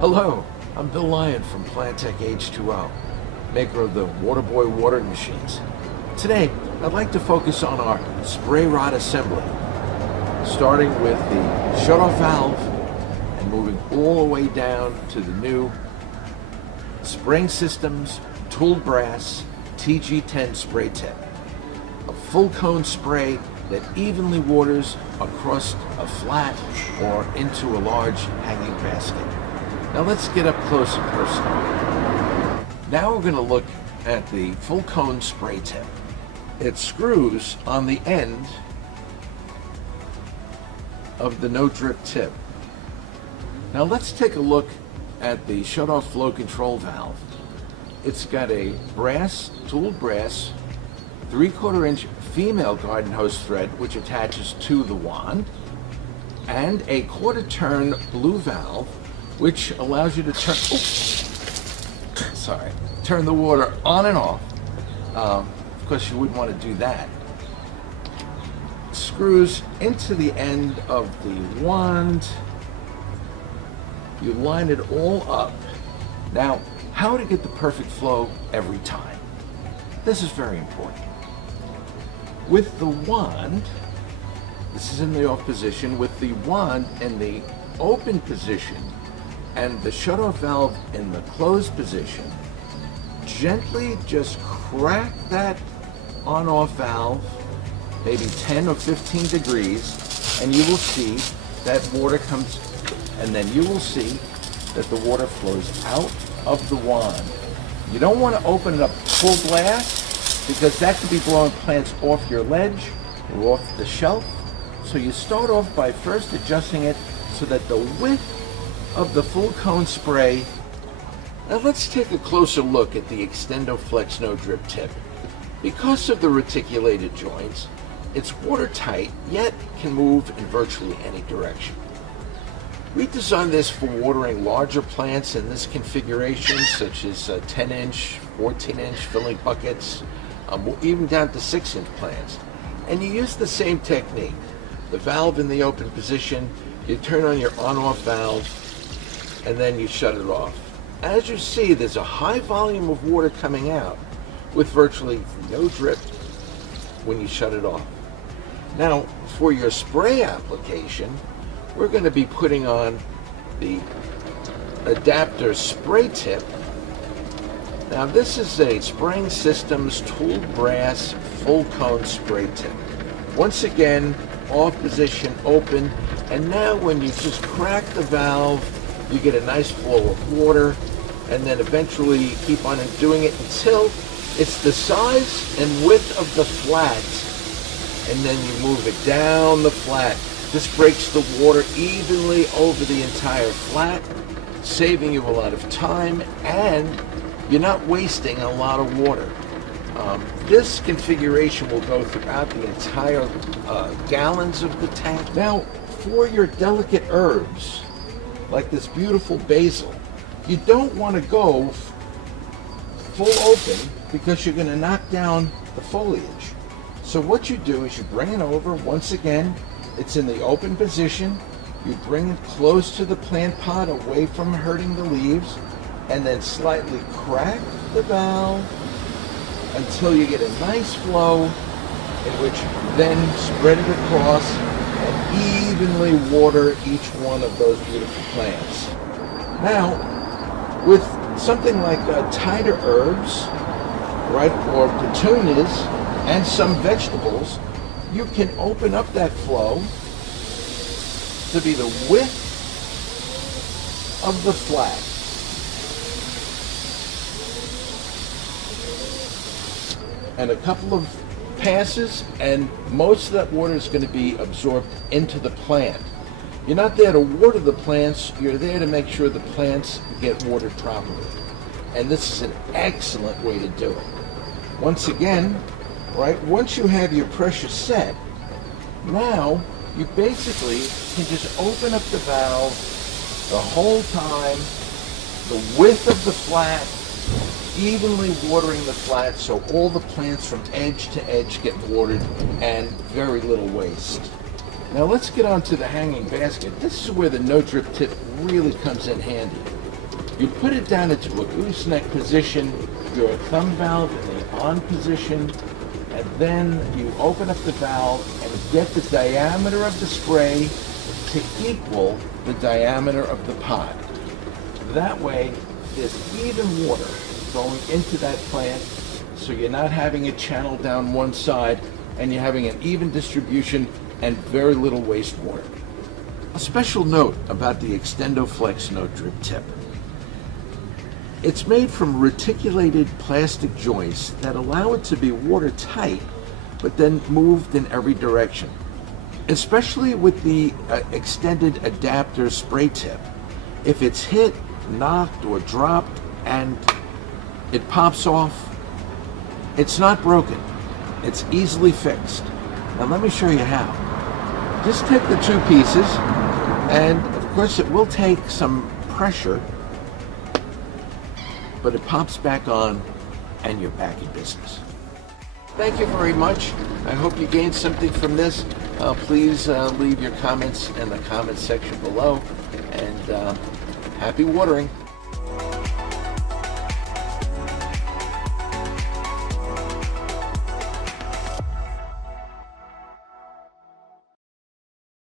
Hello, I'm Bill Lyon from Plantech H2O, maker of the Waterboy watering machines. Today, I'd like to focus on our spray rod assembly, starting with the shutoff valve and moving all the way down to the new Spring Systems tooled brass TG10 spray tip. A full cone spray that evenly waters across a flat or into a large hanging basket. Now let's get up close and personal. Now we're going to look at the full cone spray tip. It screws on the end of the no drip tip. Now let's take a look at the shutoff flow control valve. It's got a tooled brass 3/4 inch female garden hose thread which attaches to the wand, and a 1/4 turn blue valve which allows you to turn the water on and off. Of course, you wouldn't want to do that. It screws into the end of the wand. You line it all up. Now, how to get the perfect flow every time? This is very important. With the wand, this is in the off position, with the wand in the open position and the shutoff valve in the closed position, gently just crack that on-off valve, maybe 10 or 15 degrees, and you will see that water comes, and then you will see that the water flows out of the wand. You don't want to open it up full blast because that could be blowing plants off your ledge or off the shelf. So you start off by first adjusting it so that the width of the full cone spray. Now let's take a closer look at the ExtendoFlex no drip tip. Because of the reticulated joints, it's watertight yet can move in virtually any direction. We designed this for watering larger plants in this configuration, such as 10-inch, 14-inch filling buckets, even down to 6-inch plants. And you use the same technique. The valve in the open position, you turn on your on-off valve, and then you shut it off. As you see, there's a high volume of water coming out with virtually no drip when you shut it off. Now, for your spray application, we're going to be putting on the adapter spray tip. Now, this is a Spring Systems tooled brass full cone spray tip. Once again, off position, open, and now when you just crack the valve, you get a nice flow of water, and then eventually you keep on doing it until it's the size and width of the flat, and then you move it down the flat. This breaks the water evenly over the entire flat, saving you a lot of time, and you're not wasting a lot of water. This configuration will go throughout the entire gallons of the tank. Now, for your delicate herbs, like this beautiful basil, you don't want to go full open because you're going to knock down the foliage. So what you do is you bring it over. Once again, it's in the open position. You bring it close to the plant pot, away from hurting the leaves, and then slightly crack the valve until you get a nice flow, in which you then spread it across and evenly water each one of those beautiful plants. Now, with something like tighter herbs, right, or petunias and some vegetables, you can open up that flow to be the width of the flat. And a couple of passes, and most of that water is going to be absorbed into the plant. You're not there to water the plants, you're there to make sure the plants get watered properly. And this is an excellent way to do it. Once again, right, once you have your pressure set, now you basically can just open up the valve the whole time, the width of the flat, evenly watering the flat so all the plants from edge to edge get watered and very little waste. Now let's get on to the hanging basket. This is where the no drip tip really comes in handy. You put it down into a gooseneck position, your thumb valve in the on position, and then you open up the valve and get the diameter of the spray to equal the diameter of the pod. That way, there's even water going into that plant, so you're not having it channel down one side, and you're having an even distribution and very little wastewater. A special note about the ExtendoFlex no drip tip. It's made from reticulated plastic joints that allow it to be watertight, but then moved in every direction. Especially with the extended adapter spray tip. If it's hit, knocked, or dropped, and it pops off, it's not broken. It's easily fixed. Now let me show you how. Just take the two pieces, and of course it will take some pressure, but it pops back on and you're back in business. Thank you very much. I hope you gained something from this. Please leave your comments in the comments section below, and happy watering.